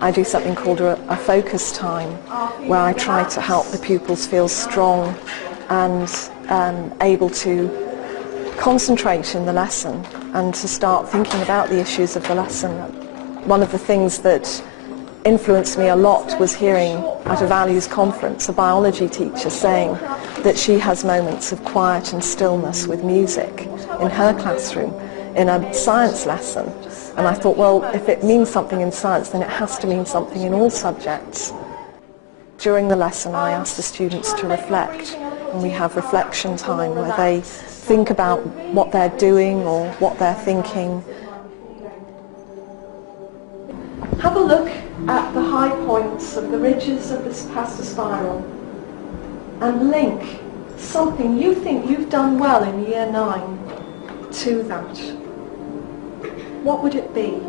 I do something called a focus time, where I try to help the pupils feel strong and able to concentrate in the lesson and to start thinking about the issues of the lesson. One of the things that influenced me a lot was hearing at a values conference a biology teacher saying that she has moments of quiet and stillness with music in her classroom in a science lesson. And I thought, well, if it means something in science, then it has to mean something in all subjects. During the lesson, I ask the students to reflect, and we have reflection time where they think about what they're doing or what they're thinking. Have a look at the high points of the ridges of this pasta spiral and link something you think you've done well in Year 9 to that. What would it be?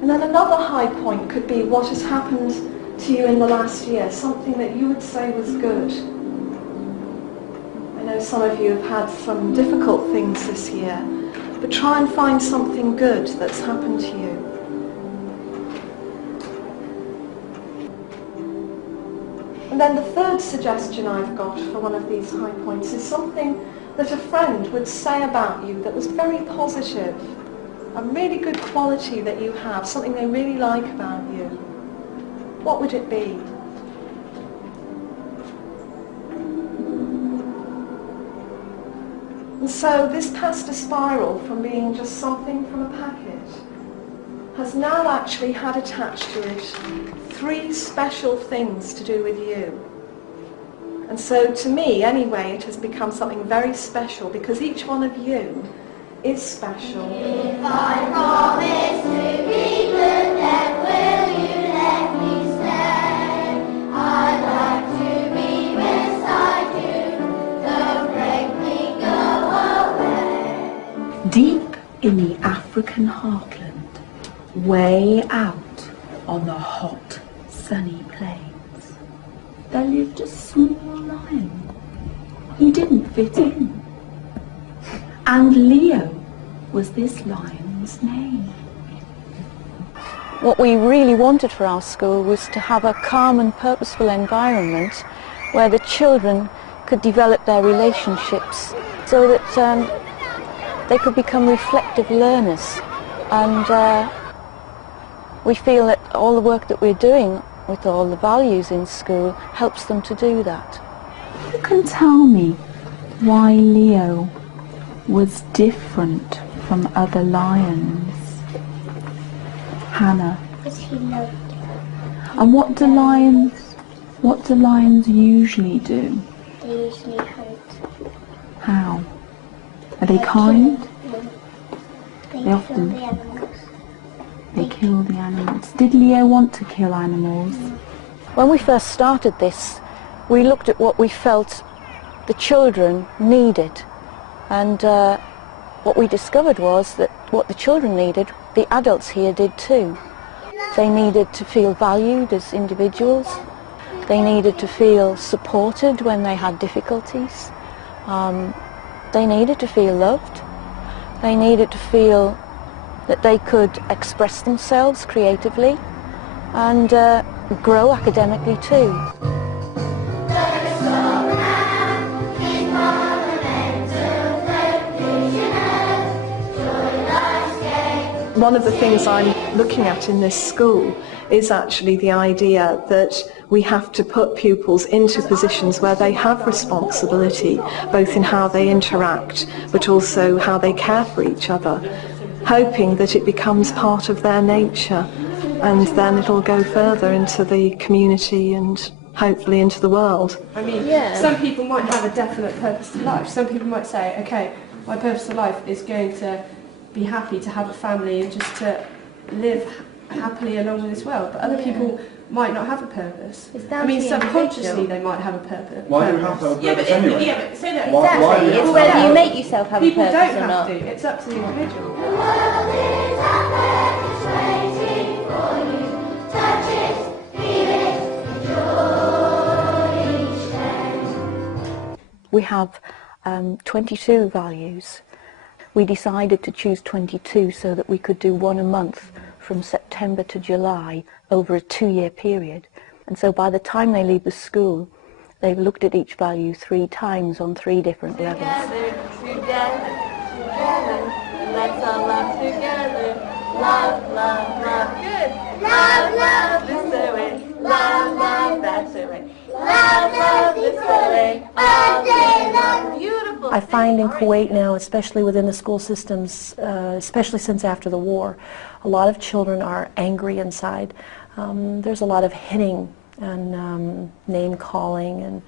And then another high point could be what has happened to you in the last year, something that you would say was good. I know some of you have had some difficult things this year, but try and find something good that's happened to you. And then the third suggestion I've got for one of these high points is something that a friend would say about you that was very positive, a really good quality that you have, something they really like about you. What would it be? And so this pasta spiral, from being just something from a packet, has now actually had attached to it 3 special things to do with you. And so to me, anyway, it has become something very special because each one of you is special. If I promise to be good, then will you let me stay? I'd like to be beside you, don't break me, go away. Deep in the African heartland, way out on the hot, sunny plains, there lived a small lion. He didn't fit in. And Leo was this lion's name. What we really wanted for our school was to have a calm and purposeful environment where the children could develop their relationships so that they could become reflective learners. And we feel that all the work that we're doing with all the values in school helps them to do that. Who can tell me why Leo was different from other lions? Hannah. Because he loved it. And what do lions usually do? They usually hurt. How? Are they kind? They They often- kill the animals. They kill the animals. Did Leo want to kill animals? When we first started this, we looked at what we felt the children needed. And what we discovered was that what the children needed, the adults here did too. They needed to feel valued as individuals. They needed to feel supported when they had difficulties. They needed to feel loved. They needed to feel that they could express themselves creatively and grow academically too. One of the things I'm looking at in this school is actually the idea that we have to put pupils into positions where they have responsibility, both in how they interact, but also how they care for each other, hoping that it becomes part of their nature, and then it'll go further into the community and hopefully into the world. I mean, some people might have a definite purpose to life. Some people might say, okay, my purpose to life is going to be happy to have a family and just to live happily along with this world. But other people might not have a purpose. I mean, subconsciously they might have a purpose. Why do you have to have a purpose anyway? Yeah, but so that Why It's whether you make yourself have people a purpose don't or not. have to. It's up to the individual. The world is out there, it's waiting for you. Touch it, feel it, enjoy each day. We have 22 values, we decided to choose 22 so that we could do one a month from September to July over a 2-year period. And so by the time they leave the school, they've looked at each value 3 times on 3 different levels. Together, let's all love together. Love, love, love, good. Love, love, this way. Love, love, that's the way. Love, love, this way. All day long, beautiful. I find in Kuwait now, especially within the school systems, especially since after the war, a lot of children are angry inside. There's a lot of hitting and name calling, and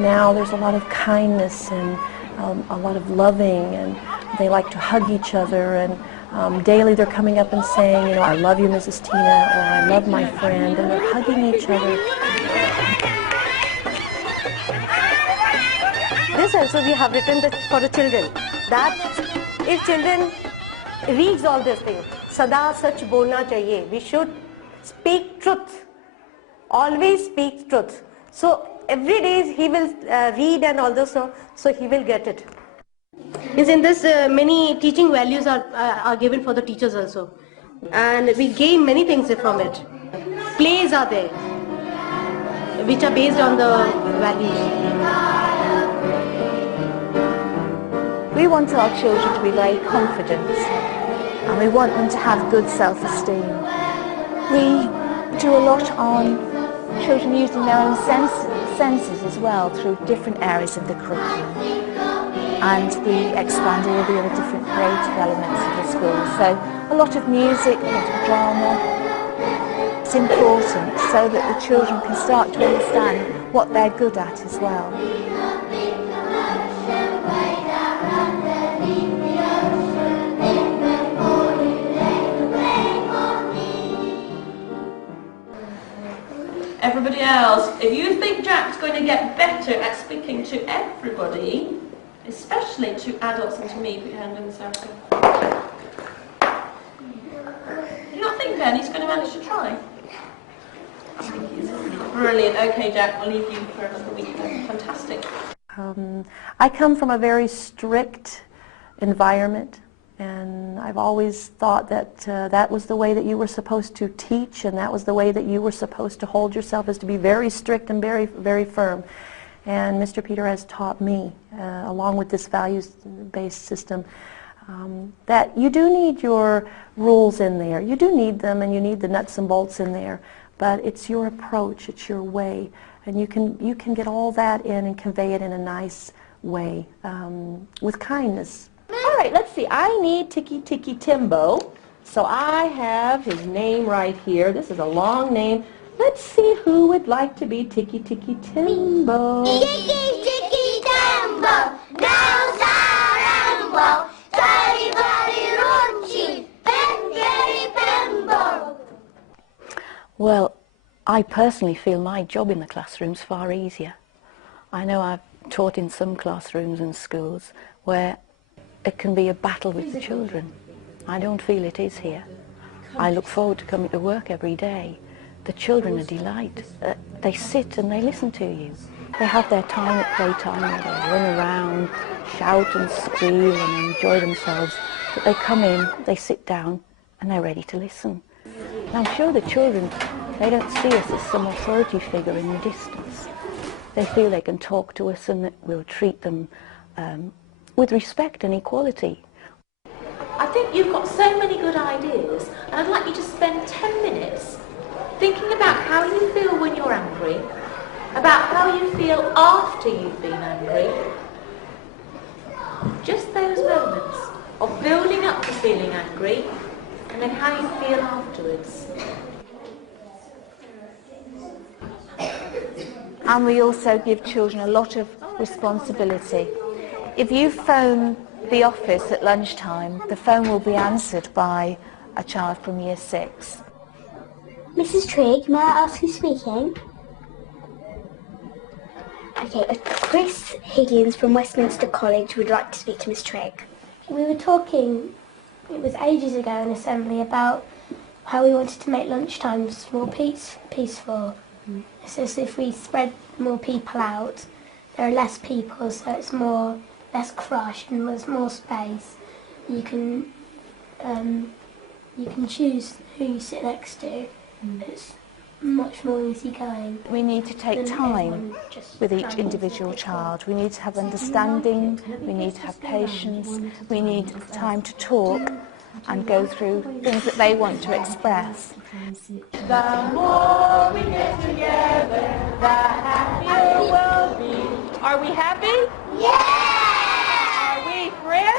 now there's a lot of kindness and a lot of loving, and they like to hug each other, and daily they're coming up and saying, you know, I love you, Mrs. Tina, or I love my friend, and they're hugging each other. This also we have written for the children, that if children reads all these things, sada sach bolna chahiye, we should speak truth, always speak truth. So every day he will read and all this, so he will get it. Is in this many teaching values are given for the teachers also, and we gain many things from it. Plays are there which are based on the values. We want our children to be very confident, and we want them to have good self-esteem. We do a lot on children using their own senses as well through different areas of the curriculum, and we expand all the other different creative elements of the school. So a lot of music, a lot of drama. It's important so that the children can start to understand what they're good at as well. Everybody else, if you think Jack's going to get better at speaking to everybody, especially to adults and to me, put your hand in the circle. Do you not think, Ben, he's going to manage to try? I think he is. Brilliant. Okay, Jack, I'll leave you for another week then. Fantastic. I come from a very strict environment, and I've always thought that that was the way that you were supposed to teach, and that was the way that you were supposed to hold yourself, is to be very strict and very, very firm. And Mr. Peter has taught me, along with this values-based system, that you do need your rules in there. You do need them, and you need the nuts and bolts in there. But it's your approach, it's your way, and you can get all that in and convey it in a nice way, with kindness. All right, let's see. I need Tiki Tiki Timbo. So I have his name right here. This is a long name. Let's see who would like to be Tiki Tiki Timbo. Tiki Tiki Timbo, now Sarambo, Tari Bari Runchi, Pengeri Pembo. Well, I personally feel my job in the classroom's far easier. I know I've taught in some classrooms and schools where it can be a battle with the children. I don't feel it is here. I look forward to coming to work every day. The children are delight. They sit and they listen to you. They have their time at playtime where they run around, shout and squeal and enjoy themselves. But they come in, they sit down, and they're ready to listen. And I'm sure the children, they don't see us as some authority figure in the distance. They feel they can talk to us and that we'll treat them with respect and equality. I think you've got so many good ideas, and I'd like you to spend 10 minutes thinking about how you feel when you're angry, about how you feel after you've been angry. Just those moments of building up to feeling angry, and then how you feel afterwards. And we also give children a lot of responsibility. If you phone the office at lunchtime, the phone will be answered by a child from year 6. Mrs. Trigg, may I ask who's speaking? Okay, Chris Higgins from Westminster College would like to speak to Miss Trigg. We were talking, it was ages ago in assembly, about how we wanted to make lunchtimes more peaceful. So if we spread more people out, there are less people, so it's more less crushed and there's more space. You can choose who you sit next to. It's much more easygoing. We need to take time with each individual child. We need to have understanding, we need to have patience, we need time to talk and go through things that they want to express. The more we get together, the happier we'll be. Are we happy? Yeah! Are we friends?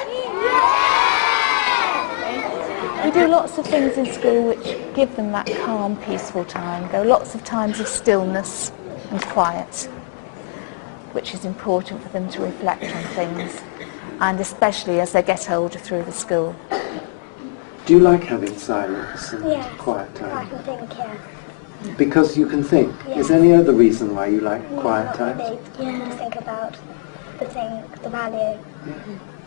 We do lots of things in school which give them that calm, peaceful time. There are lots of times of stillness and quiet, which is important for them to reflect on things, and especially as they get older through the school. Do you like having silence and quiet time? I can think, yeah. Because you can think. Yeah. Is there any other reason why you like quiet times? Yeah. Think about the value.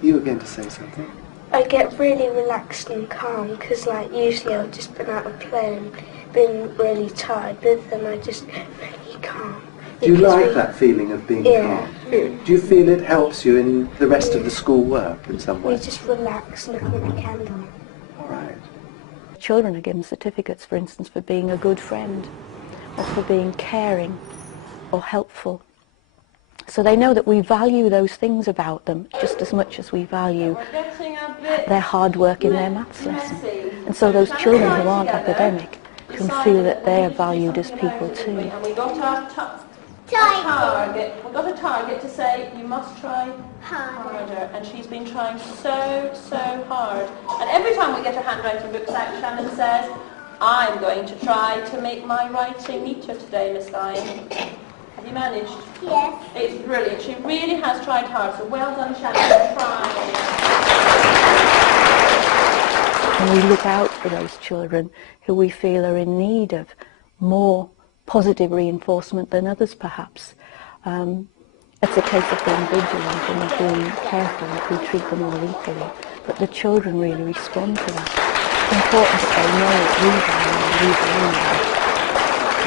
You were going to say something? I get really relaxed and calm because like usually I've just been out of play and been really tired. With them I just get really calm. Do you like that feeling of being calm? Do you feel it helps you in the rest of the school work in some way? We just relax looking at the candle. Right. Children are given certificates, for instance, for being a good friend or for being caring or helpful. So they know that we value those things about them just as much as we value their hard work in their maths lesson. And so those children who aren't academic can feel that they are valued as people too. And we got our target. We got a target to say you must try harder, and she's been trying so hard. And every time we get her handwriting books out, Shannon says, "I'm going to try to make my writing neater today, Miss Lyon." Have you managed? Yes. It's brilliant. She really has tried hard. So well done, Shannon, for trying. And we look out for those children who we feel are in need of more positive reinforcement than others, perhaps. It's a case of being vigilant and of being careful that we treat them all equally. But the children really respond to that. It's important that they know that we value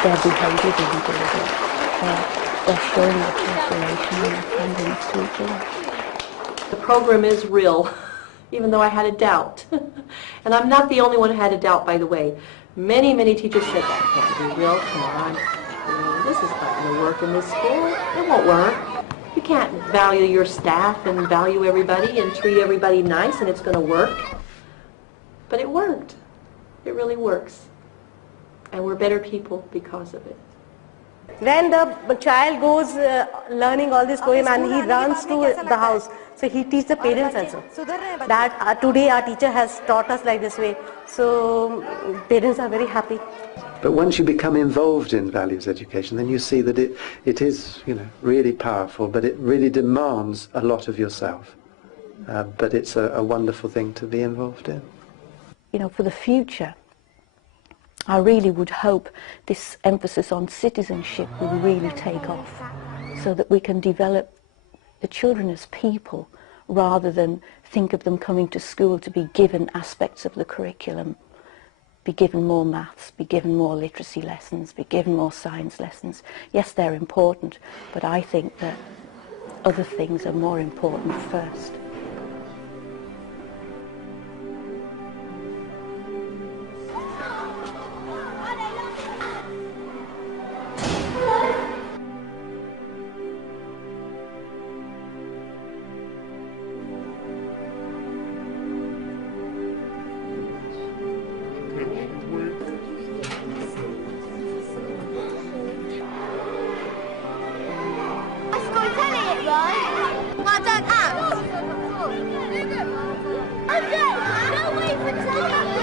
their behaviour being good. They're showing their cooperation and their friendliness to each other. The program is real, even though I had a doubt. And I'm not the only one who had a doubt, by the way. Many teachers said that can't be real. Come on, this is not going to work in this school. It won't work. You can't value your staff and value everybody and treat everybody nice and it's going to work. But it worked. It really works. And we're better people because of it. When the child goes learning all this poem and he runs to the house, so he teaches the parents also that today our teacher has taught us like this way. So parents are very happy. But once you become involved in values education, then you see that it is, really powerful, but it really demands a lot of yourself. But it's a wonderful thing to be involved in. For the future, I really would hope this emphasis on citizenship will really take off so that we can develop the children as people rather than think of them coming to school to be given aspects of the curriculum, be given more maths, be given more literacy lessons, be given more science lessons. Yes, they're important, but I think that other things are more important first. Okay, no way for telling.